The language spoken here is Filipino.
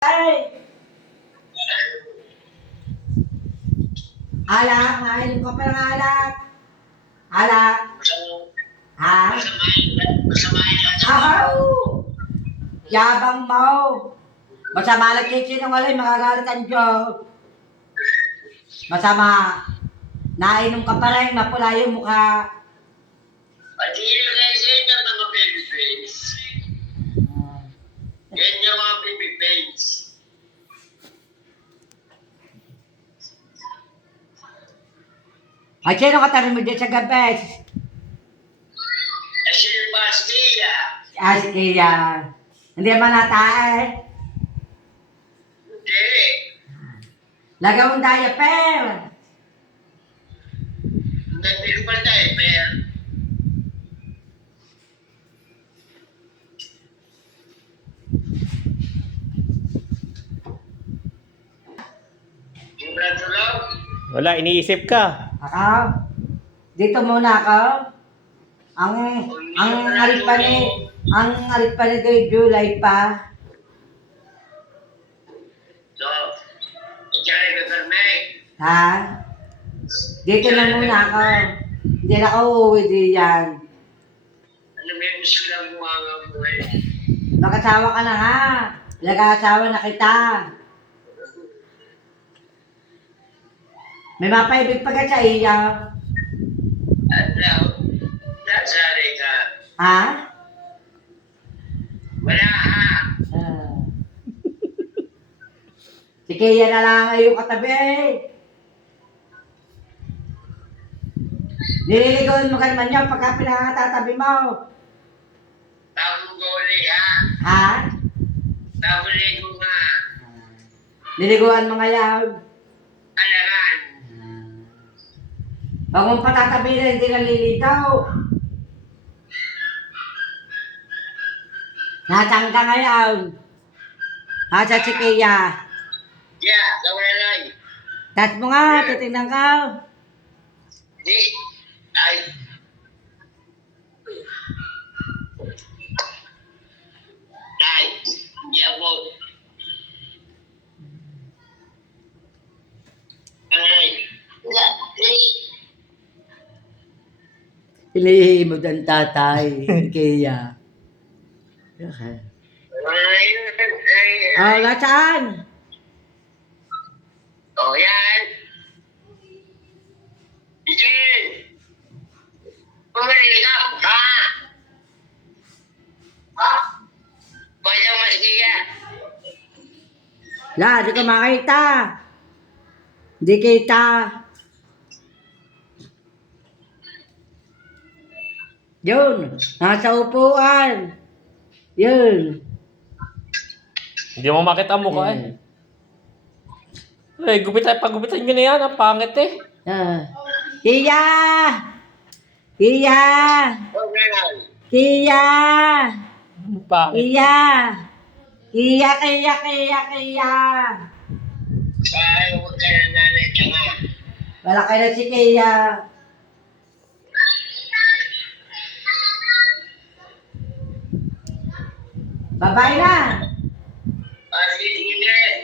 Ay! Alak, nainom ka pa ng alak. Alak. Ha? Ahaw! Yabang mo. Masama nagkikinungaling, magagalit ang Diyos. Masama. Nainom ka pa rin, mapula yung mukha. Pati yung ganyan yung mga baby face. Ganyan yung mga baby face. Ay, sino katabi mo dyan sa gabi? Kasi yung Bastilla. Ah, si Kia. Hindi man natae. Hindi. Lagaw ang diaper. Hindi ko pa tayo, pero yung brato lang. Wala, iniisip ka. Ako? Dito muna ako. Ang alit pa ni July pa. So, ikaw ka karmay. Ha? Dito na muna ako. Hindi na ako uuwi diyan. Ano may gusto lang mukha nga mo eh. Mag-asawa ka na nga. Nag-asawa na kita. May mapaibig pa ka sa iya. Ano? Dasari ka. Ha? Wala ha. Ah. Si Kaya na lang ngayon katabi. Nililigawan mo ka naman yan pagka pinakatatabi mo. Tapos guli ha. Ha? Tapos ligo nga. Niliguan mo ngayon. Alangan. Huwag mong patatabi na hindi naliligaw. Nasaan ka ngayon? Nasa si Kaya. Yeah, gawin. Tas mo nga, titignan ka. Di. Ay. Nay. Yabo. Ay. Hinihimod ang tatay, Kaya. Okay. Oh, nasaan? Oh, yan. Sige. Pumili ka. Ha? Ha? Bayang maskiya. La, di ka makita. Di kita. Yun, nasa upuan. Yun. Hindi mo makita ang mukha eh. Eh, pagupitan nyo na yan. Ang pangit eh. Ah. Kia! Kia! Oh, ganun. Kia! Ang pangit. Kia! Kia! Ay, huwag ka na nanay ka nga. Wala kayo na si Kia. Babay na. Ah, sige, sige.